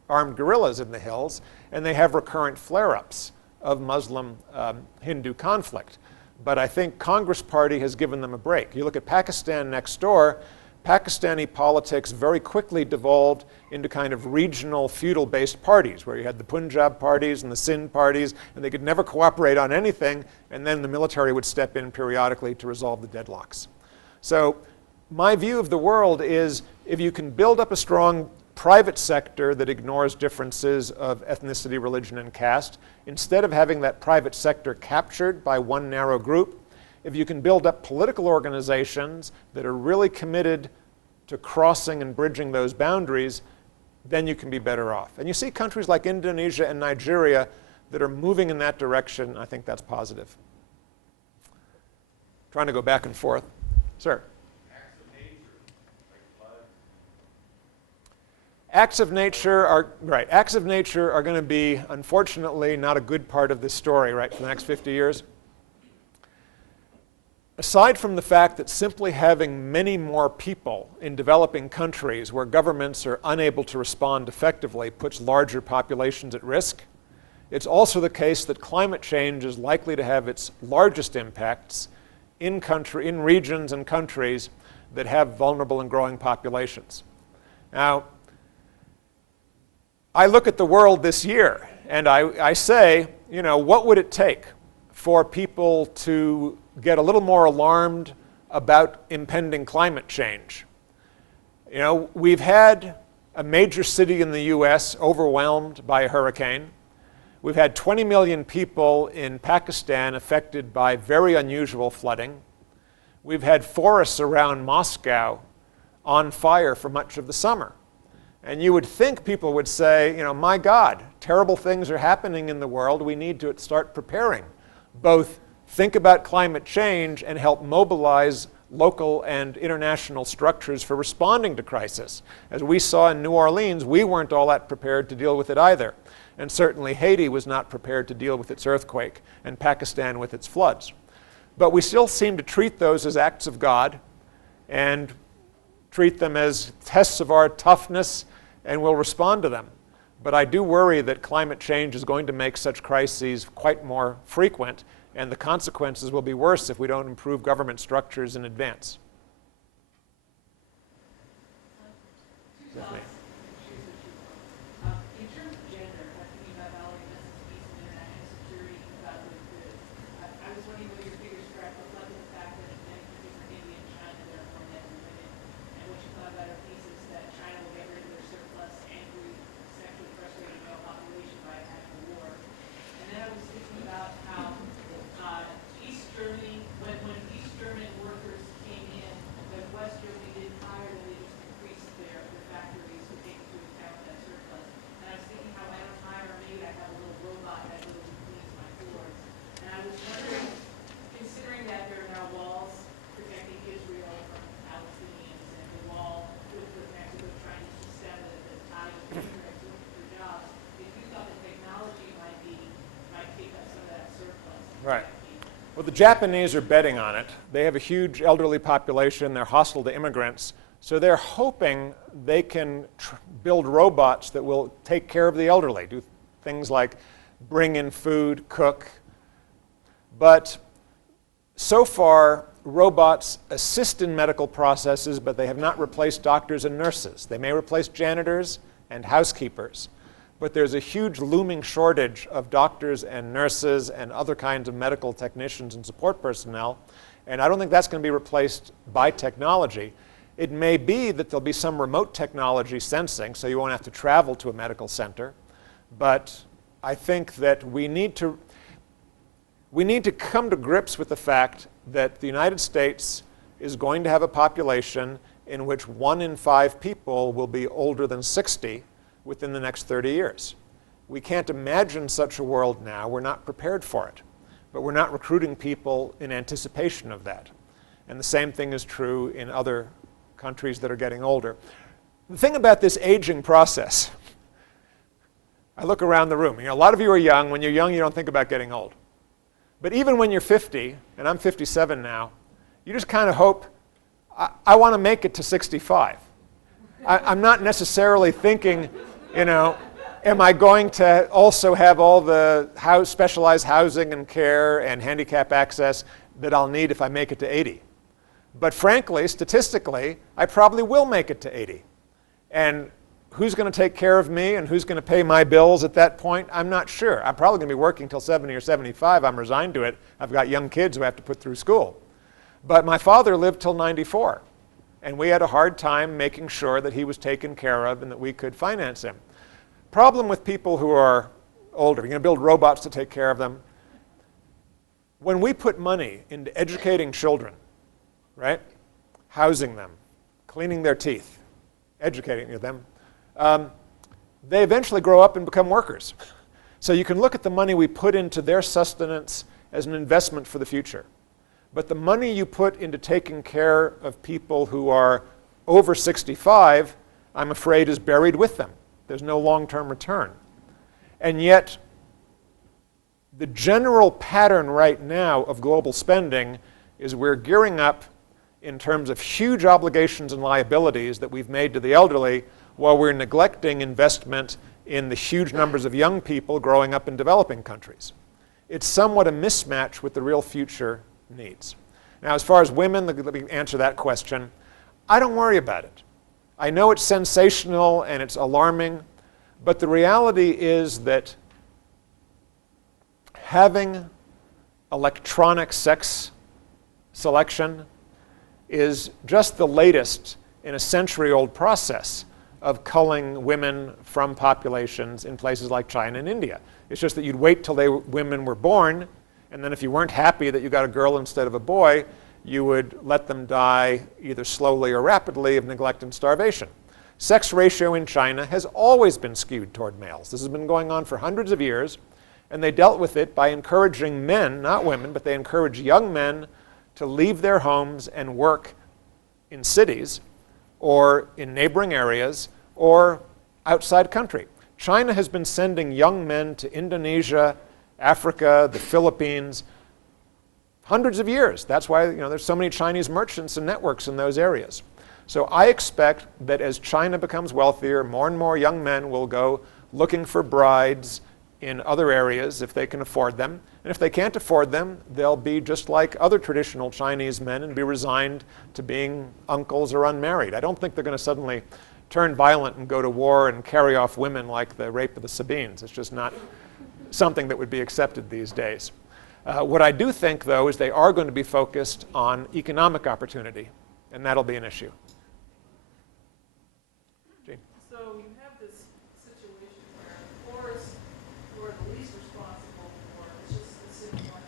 armed guerrillas in the hills, and they have recurrent flare-ups of Muslim-Hindu conflict. But I think Congress Party has given them a break. You look at Pakistan next door, Pakistani politics very quickly devolved into kind of regional feudal-based parties, where you had the Punjab parties and the Sindh parties, and they could never cooperate on anything, and then the military would step in periodically to resolve the deadlocks. So my view of the world is if you can build up a strong private sector that ignores differences of ethnicity, religion, and caste, instead of having that private sector captured by one narrow group, if you can build up political organizations that are really committed to crossing and bridging those boundaries, then you can be better off. And you see countries like Indonesia and Nigeria that are moving in that direction. I think that's positive. Trying to go back and forth. Sir? Acts of nature are going to be, unfortunately, not a good part of this story, right, for the next 50 years. Aside from the fact that simply having many more people in developing countries where governments are unable to respond effectively puts larger populations at risk, it's also the case that climate change is likely to have its largest impacts in regions and countries that have vulnerable and growing populations. Now, I look at the world this year and I say, you know, what would it take for people to get a little more alarmed about impending climate change? You know, we've had a major city in the US overwhelmed by a hurricane. We've had 20 million people in Pakistan affected by very unusual flooding. We've had forests around Moscow on fire for much of the summer. And you would think people would say, you know, my God, terrible things are happening in the world. We need to start preparing. Both think about climate change and help mobilize local and international structures for responding to crisis. As we saw in New Orleans, we weren't all that prepared to deal with it either. And certainly Haiti was not prepared to deal with its earthquake, and Pakistan with its floods. But we still seem to treat those as acts of God and treat them as tests of our toughness, and we'll respond to them. But I do worry that climate change is going to make such crises quite more frequent, and the consequences will be worse if we don't improve government structures in advance. In terms of gender, thinking about Valerie Mess's piece in international security about I was wondering whether your figures track reflected the fact that many countries like India and China that are more men than women, and what you thought about her thesis that China will get rid of their surplus, angry, sexually frustrated male population by having a war. And then I was thinking about how East Germany, when East German workers came in, that West Germany didn't hire them, they just increased their factories to take into account that surplus. And I was thinking how I don't hire a maid, I have a little robot that goes and cleans my floors. And I was wondering, considering that there are now walls protecting Israel from Palestinians and the wall with Mexico trying to stem the tide of immigrants looking for jobs, if you thought the technology might take up some of that surplus. Right. Well, the Japanese are betting on it. They have a huge elderly population. They're hostile to immigrants. So they're hoping they can build robots that will take care of the elderly, do things like bring in food, cook. But so far, robots assist in medical processes, but they have not replaced doctors and nurses. They may replace janitors and housekeepers. But there's a huge looming shortage of doctors and nurses and other kinds of medical technicians and support personnel. And I don't think that's going to be replaced by technology. It may be that there'll be some remote technology sensing, so you won't have to travel to a medical center. But I think that we need to come to grips with the fact that the United States is going to have a population in which 1 in 5 people will be older than 60 within the next 30 years. We can't imagine such a world now. We're not prepared for it. But we're not recruiting people in anticipation of that. And the same thing is true in other countries that are getting older. The thing about this aging process, I look around the room. You know, a lot of you are young. When you're young, you don't think about getting old. But even when you're 50, and I'm 57 now, you just kind of hope, I want to make it to 65. I'm not necessarily thinking, you know, am I going to also have all the specialized housing and care and handicap access that I'll need if I make it to 80? But frankly, statistically, I probably will make it to 80. And who's going to take care of me and who's going to pay my bills at that point? I'm not sure. I'm probably going to be working till 70 or 75. I'm resigned to it. I've got young kids who I have to put through school. But my father lived till 94. And we had a hard time making sure that he was taken care of and that we could finance him. Problem with people who are older, you're going to build robots to take care of them. When we put money into educating children, right, housing them, cleaning their teeth, educating them, they eventually grow up and become workers. So you can look at the money we put into their sustenance as an investment for the future. But the money you put into taking care of people who are over 65, I'm afraid, is buried with them. There's no long-term return. And yet, the general pattern right now of global spending is we're gearing up in terms of huge obligations and liabilities that we've made to the elderly while we're neglecting investment in the huge numbers of young people growing up in developing countries. It's somewhat a mismatch with the real future needs. Now, as far as women, let me answer that question. I don't worry about it. I know it's sensational and it's alarming, but the reality is that having electronic sex selection is just the latest in a century-old process of culling women from populations in places like China and India. It's just that you'd wait till women were born, and then if you weren't happy that you got a girl instead of a boy, you would let them die either slowly or rapidly of neglect and starvation. Sex ratio in China has always been skewed toward males. This has been going on for hundreds of years, and they dealt with it by encouraging men, not women, but they encouraged young men to leave their homes and work in cities or in neighboring areas or outside country. China has been sending young men to Indonesia, Africa, the Philippines, hundreds of years. That's why there's so many Chinese merchants and networks in those areas. So I expect that as China becomes wealthier, more and more young men will go looking for brides in other areas if they can afford them. And if they can't afford them, they'll be just like other traditional Chinese men and be resigned to being uncles or unmarried. I don't think they're going to suddenly turn violent and go to war and carry off women like the rape of the Sabines. It's just not something that would be accepted these days. What I do think, though, is they are going to be focused on economic opportunity, and that'll be an issue. Gene. So you have this situation where the poorest, who are the least responsible for, it's just a simple one.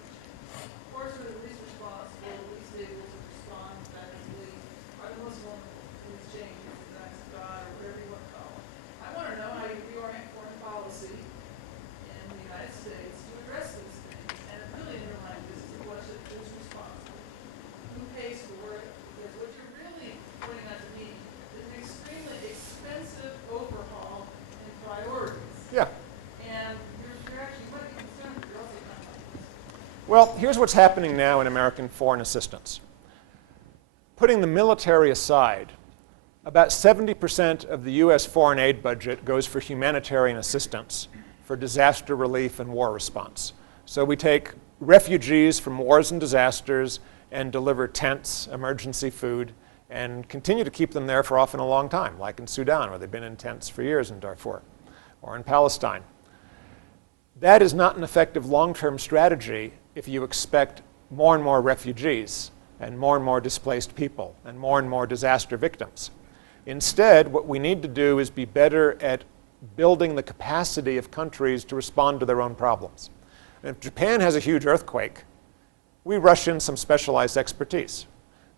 Poorest who are the least responsible, the least able to respond effectively, are the most vulnerable to these changes, the acts of God, or whatever you want to call it. I want to know how you reorient foreign policy in the United States to address these things. And really, in your mind, this is the question: who's responsible? Who pays for it? Because what you're really pointing out to me is an extremely expensive overhaul in priorities. Yeah. And you're actually quite concerned, but you're also not like this. Well, here's what's happening now in American foreign assistance. Putting the military aside, about 70% of the U.S. foreign aid budget goes for humanitarian assistance, for disaster relief and war response. So we take refugees from wars and disasters and deliver tents, emergency food, and continue to keep them there for often a long time, like in Sudan, where they've been in tents for years in Darfur, or in Palestine. That is not an effective long-term strategy if you expect more and more refugees and more displaced people and more disaster victims. Instead, what we need to do is be better at building the capacity of countries to respond to their own problems. And if Japan has a huge earthquake, we rush in some specialized expertise,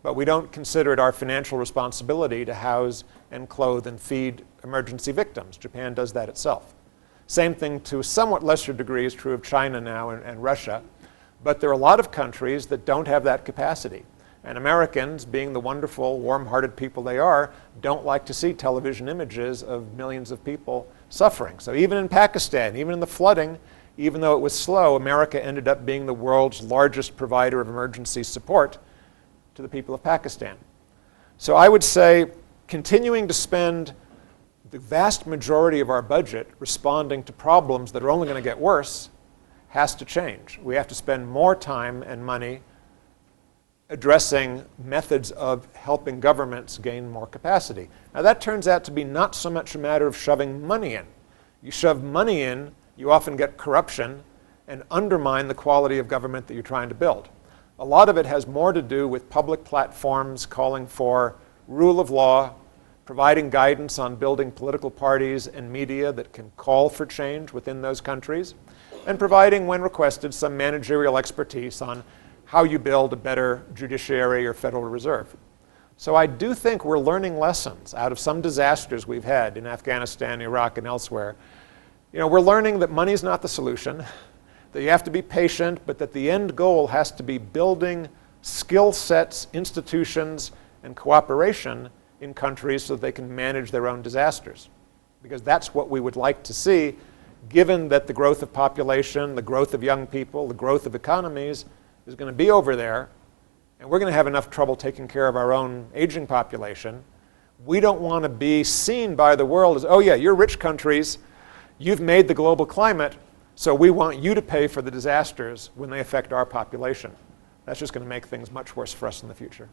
but we don't consider it our financial responsibility to house and clothe and feed emergency victims. Japan does that itself. Same thing to a somewhat lesser degree is true of China now and Russia, but there are a lot of countries that don't have that capacity. And Americans, being the wonderful, warm-hearted people they are, don't like to see television images of millions of people suffering. So even in Pakistan, even in the flooding, even though it was slow, America ended up being the world's largest provider of emergency support to the people of Pakistan. So I would say continuing to spend the vast majority of our budget responding to problems that are only going to get worse has to change. We have to spend more time and money addressing methods of helping governments gain more capacity. Now that turns out to be not so much a matter of shoving money in. You shove money in, you often get corruption and undermine the quality of government that you're trying to build. A lot of it has more to do with public platforms calling for rule of law, providing guidance on building political parties and media that can call for change within those countries, and providing, when requested, some managerial expertise on how you build a better judiciary or Federal Reserve. So I do think we're learning lessons out of some disasters we've had in Afghanistan, Iraq, and elsewhere. We're learning that money's not the solution, that you have to be patient, but that the end goal has to be building skill sets, institutions, and cooperation in countries so that they can manage their own disasters. Because that's what we would like to see, given that the growth of population, the growth of young people, the growth of economies is going to be over there, and we're going to have enough trouble taking care of our own aging population. We don't want to be seen by the world as, oh yeah, you're rich countries, you've made the global climate, so we want you to pay for the disasters when they affect our population. That's just going to make things much worse for us in the future.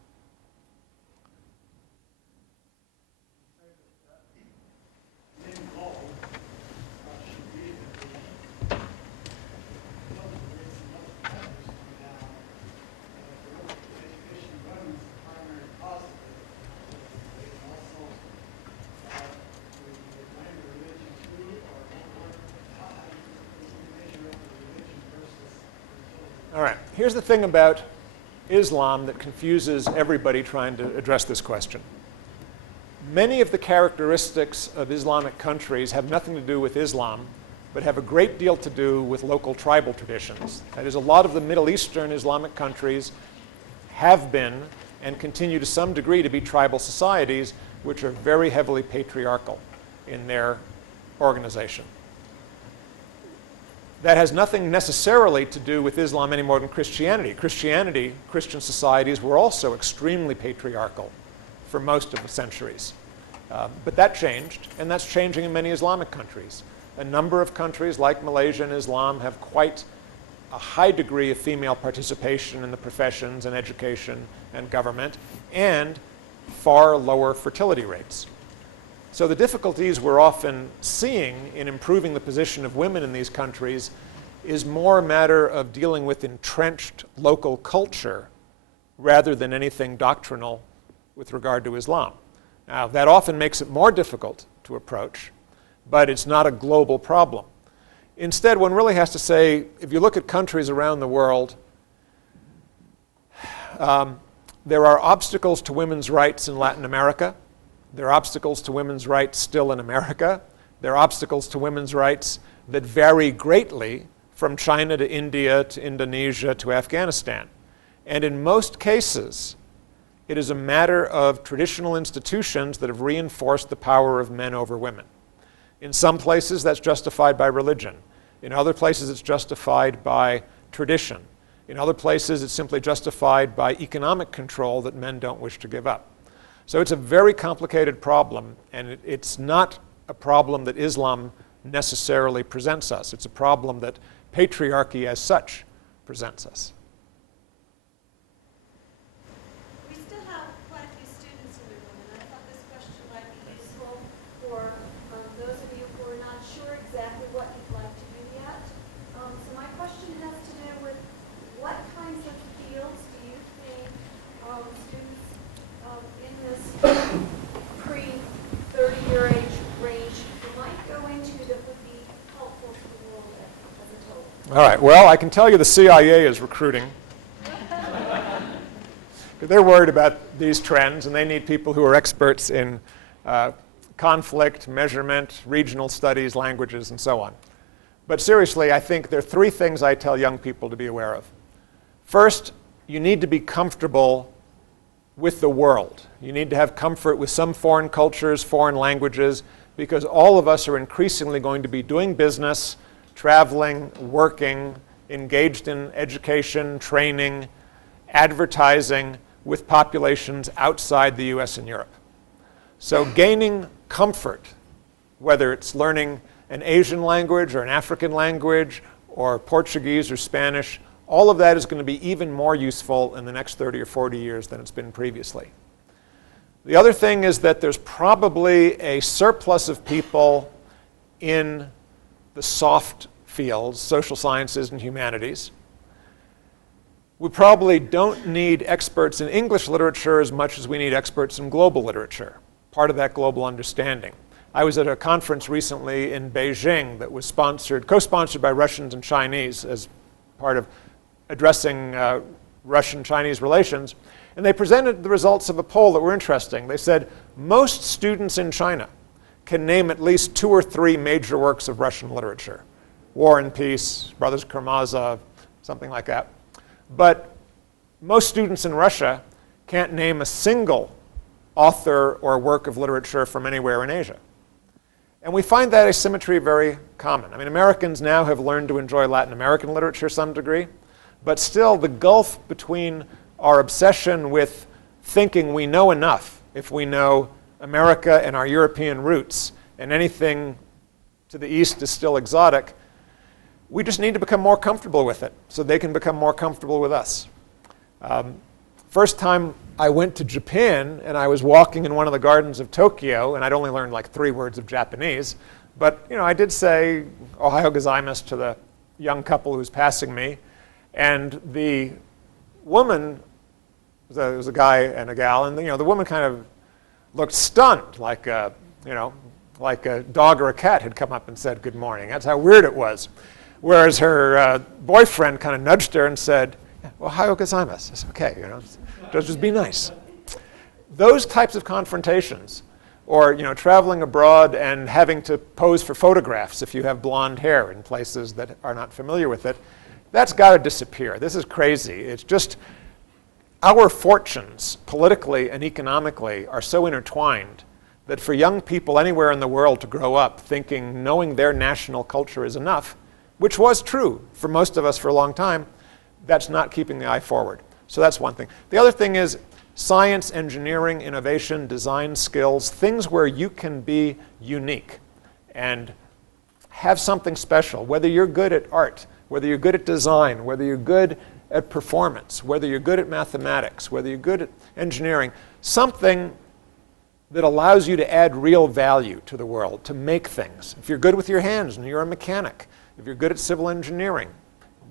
All right, here's the thing about Islam that confuses everybody trying to address this question. Many of the characteristics of Islamic countries have nothing to do with Islam, but have a great deal to do with local tribal traditions. That is, a lot of the Middle Eastern Islamic countries have been and continue to some degree to be tribal societies which are very heavily patriarchal in their organization. That has nothing necessarily to do with Islam any more than Christianity. Christian societies were also extremely patriarchal for most of the centuries. But that changed, and that's changing in many Islamic countries. A number of countries like Malaysia and Islam have quite a high degree of female participation in the professions and education and government, and far lower fertility rates. So the difficulties we're often seeing in improving the position of women in these countries is more a matter of dealing with entrenched local culture rather than anything doctrinal with regard to Islam. Now, that often makes it more difficult to approach, but it's not a global problem. Instead, one really has to say, if you look at countries around the world, there are obstacles to women's rights in Latin America. There are obstacles to women's rights still in America. There are obstacles to women's rights that vary greatly from China to India to Indonesia to Afghanistan. And in most cases, it is a matter of traditional institutions that have reinforced the power of men over women. In some places, that's justified by religion. In other places, it's justified by tradition. In other places, it's simply justified by economic control that men don't wish to give up. So it's a very complicated problem, and it's not a problem that Islam necessarily presents us. It's a problem that patriarchy as such presents us. We still have quite a few students in the room, and I thought this question might be useful for those of you who are not sure exactly what you'd like to do yet. So my question has to do with what kinds of fields do you think students in this pre-30-year age range might go into that would be helpful to the world as a total? All right, well, I can tell you the CIA is recruiting. They're worried about these trends, and they need people who are experts in conflict, measurement, regional studies, languages, and so on. But seriously, I think there are three things I tell young people to be aware of. First, you need to be comfortable with the world. You need to have comfort with some foreign cultures, foreign languages, because all of us are increasingly going to be doing business, traveling, working, engaged in education, training, advertising with populations outside the US and Europe. So gaining comfort, whether it's learning an Asian language or an African language or Portuguese or Spanish, all of that is going to be even more useful in the next 30 or 40 years than it's been previously. The other thing is that there's probably a surplus of people in the soft fields, social sciences and humanities. We probably don't need experts in English literature as much as we need experts in global literature, part of that global understanding. I was at a conference recently in Beijing that was co-sponsored by Russians and Chinese as part of addressing Russian-Chinese relations. And they presented the results of a poll that were interesting. They said most students in China can name at least 2 or 3 major works of Russian literature. War and Peace, Brothers Karamazov, something like that. But most students in Russia can't name a single author or work of literature from anywhere in Asia. And we find that asymmetry very common. I mean, Americans now have learned to enjoy Latin American literature to some degree, but still the gulf between our obsession with thinking we know enough if we know America and our European roots, and anything to the east is still exotic, we just need to become more comfortable with it so they can become more comfortable with us. First time I went to Japan and I was walking in one of the gardens of Tokyo, and I'd only learned like 3 words of Japanese, but I did say "Ohayo gozaimasu" to the young couple who was passing me, and the woman, it was a guy and a gal, and the woman kind of looked stunned, like a dog or a cat had come up and said good morning. That's how weird it was. Whereas her boyfriend kind of nudged her and said, "Ohayo gozaimasu." It's okay, just be nice. Those types of confrontations, or traveling abroad and having to pose for photographs if you have blonde hair in places that are not familiar with it, that's got to disappear. This is crazy. It's just our fortunes, politically and economically, are so intertwined that for young people anywhere in the world to grow up thinking knowing their national culture is enough, which was true for most of us for a long time, that's not keeping the eye forward. So that's one thing. The other thing is science, engineering, innovation, design skills, things where you can be unique and have something special, whether you're good at art, whether you're good at design, whether you're good at performance, whether you're good at mathematics, whether you're good at engineering, something that allows you to add real value to the world, to make things. If you're good with your hands and you're a mechanic, if you're good at civil engineering,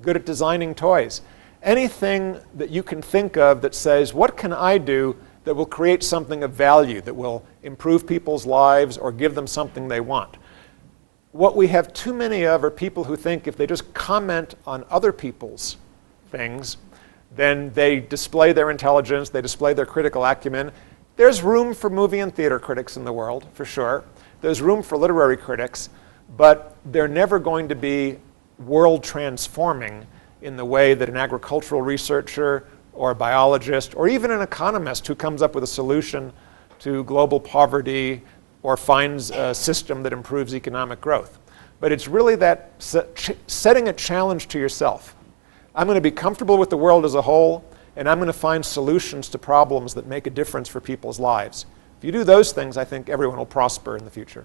good at designing toys, anything that you can think of that says, what can I do that will create something of value, that will improve people's lives or give them something they want? What we have too many of are people who think if they just comment on other people's things, then they display their intelligence, they display their critical acumen. There's room for movie and theater critics in the world, for sure. There's room for literary critics, but they're never going to be world transforming in the way that an agricultural researcher or a biologist or even an economist who comes up with a solution to global poverty or finds a system that improves economic growth. But it's really that setting a challenge to yourself. I'm going to be comfortable with the world as a whole, and I'm going to find solutions to problems that make a difference for people's lives. If you do those things, I think everyone will prosper in the future.